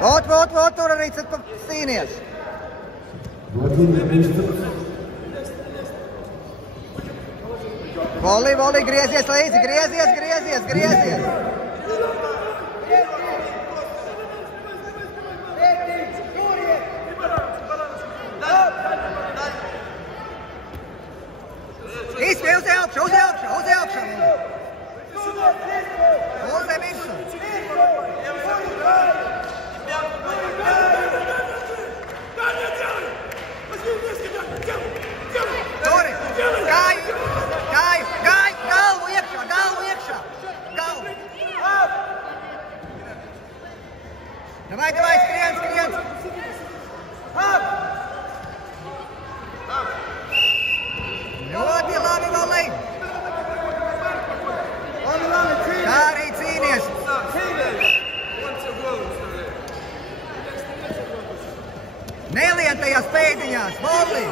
Vot, tur arī cīnies. Voli, griezies līdzi, griezies. Izspēj uz augšu. Uzlem visu. Turi, galvu iekšā. Davai, skrien. Ļoti labi, Voli. Tā arī cīnies. Nelien tajās pēdiņās, Voli.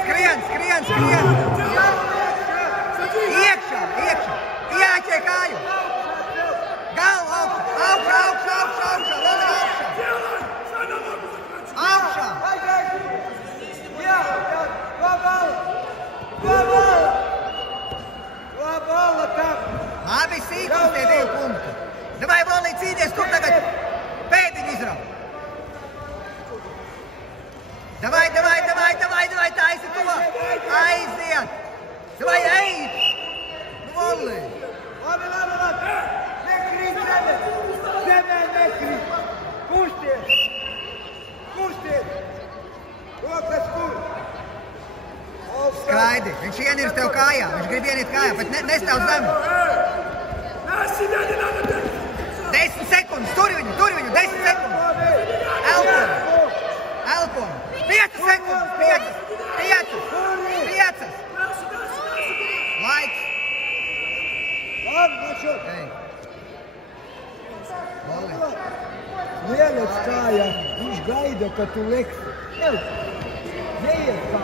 Skrien. Iekšā. Ieķē kāju. Galvu augšā, Voli augšā. Labi, sīkums tie 2 punkti. Davai, Voli, cīnies, kur tagad pēdiņu izrauj. Davai, taisi to. Aiziet. Davai, ej. Voli. Labi. Nekrīt. Zemē nekrīt. Kusties. Rokas kur. Skraidi. Viņš ienirst tev kājā. Viņš grib ieniet kājā, bet nestāv zemu. 10 sekundes. Tur viņu. 10 sekundes. Elpo. 5 sekundes. 5. Laiks. Labi, mačo. Voli. Lieliec kājā. Viņš gaida, ka tu leksi. Neiet kā.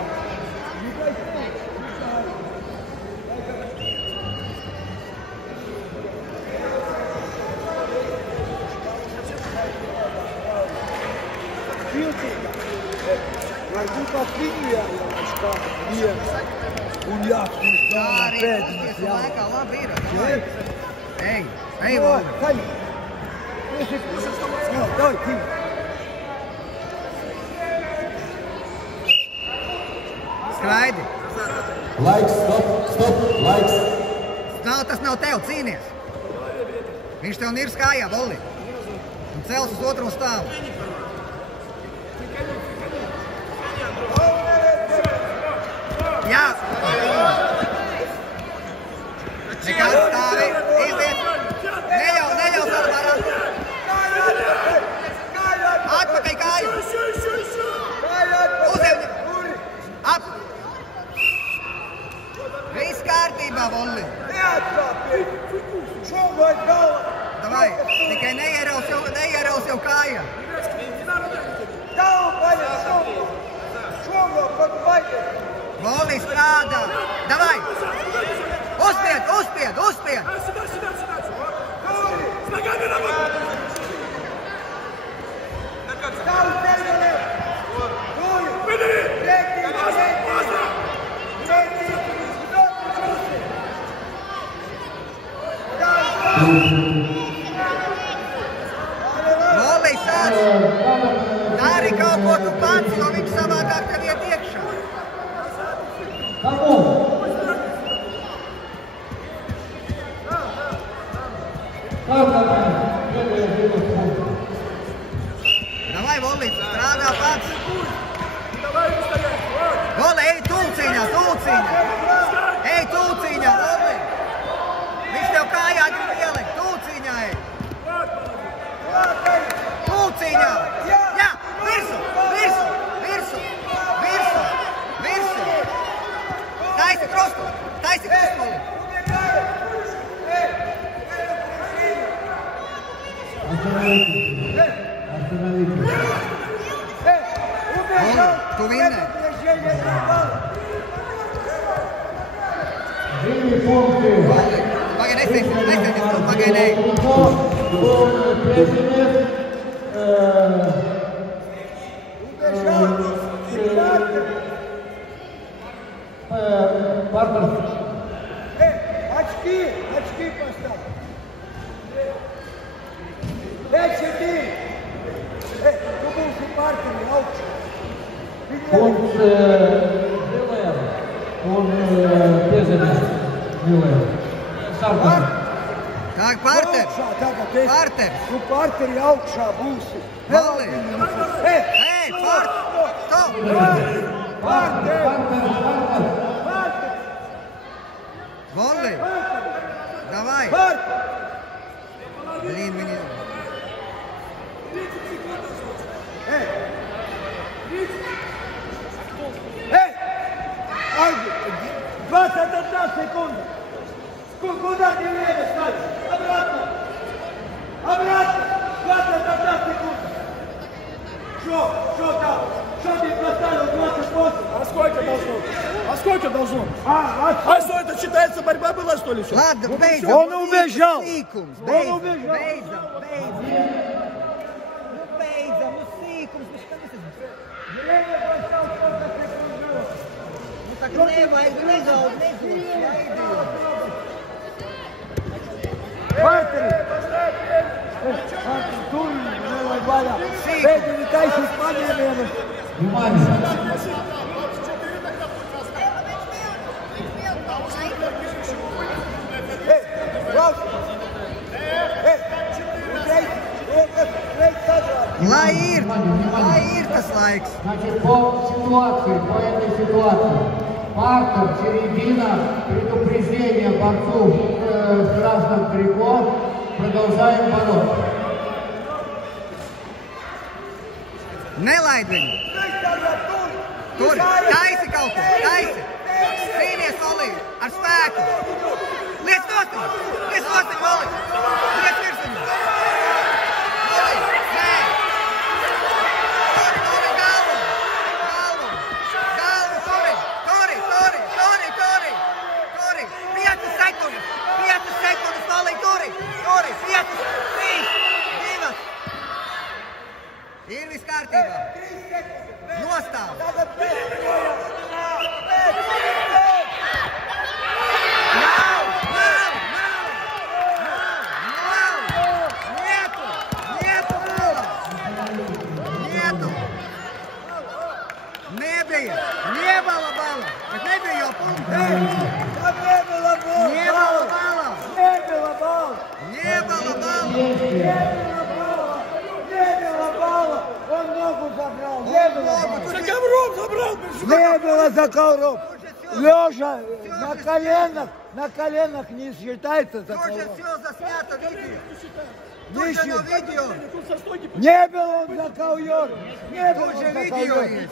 Varbūt pat viņu jāielaiž kā viens un jāskatīs galvenā pēdiņas Laikā labi ir. Ej, Voli. Kaļi. Davai, Kim. Skraidi. Laiks, stop, laiks. Tas nav tev, cīnies. Viņš tev nirs kājā, Voli. Un cels uz otro stāvu. Jā. Nekāds stāvi. Izdiet. Neļauj salvarāt. Atpakaļ kāju. Uzem. Ap. Viss kārtībā, Voli. Neatkāpies. Šogad galva. Davai, tikai neieraus jau kājā. Galva paņem šogad. Šogad, kad paņem. Voli strādā. Davai. Uzspied. Voli sāc. Dari kaut ko tu pats, jo viņš savādāk tev iet iekšā. Davai, Voli, strādā pats. Voli, ej tūciņā. Ej tūciņā, Voli. Viņš tev kājā grib ielikt. Tūciņā ej. Tūciņā. Jā, virsu. Taisi krostu, Voli. Tu vinnē. Pagaid, nesteidz, pagaid, ej. Партер. Очки поставь. 5-4. Кто был в партии, Он Так, Партер. Партер. Nu parteri augšā būsi. Valli. Ei, Parteri. Stop. Parteri. Valli. Давай. Блин, вы не... Эй! 21 секунда. Куда ты время ставишь? Обратно. Обратно. 21 секунда. Что там? Что ты поставил 28? А сколько должно? А сколько должно? А что это считается, борьба была, что ли? Ладно, бeidzam. Он убежал. Sīkums. Он убежал. Beidzam. Nu sīkums. Bet kā Время поставил, сколько ты кружил. Nu tak nevajag nezaud, Партери. Тур, Нелай Валя. Бейди, витай с Испанией. Внимание. Lai ir tas laiks. Значит, по этой ситуации. Партер, середина, предупреждение борцу в красном трико. Продолжаем бороться. Nelaid viņu. Tur, taisi kaut ko, taisi. Cīnies, Olī, ar spēku. Liec nost viņu, Olī. Liec virs viņu. Olī, nē. Tori, galvu. Galvu, Tori. 5 sekundes, Olī, Tori. 5, 3, 2. Ir viss kārtībā. Nostāv. Nietu. Nebija. Niebala bala. Bet nebija jau punkta. Niebala bala. Он ногу забрал. За ковром забрал. Не было за ковром. Лежа на коленах не считается за Тут же ковром. все заснято видео. Тут Не же на считается. видео. Не был он за ковер. Не был Тут он же за видео ковер. есть.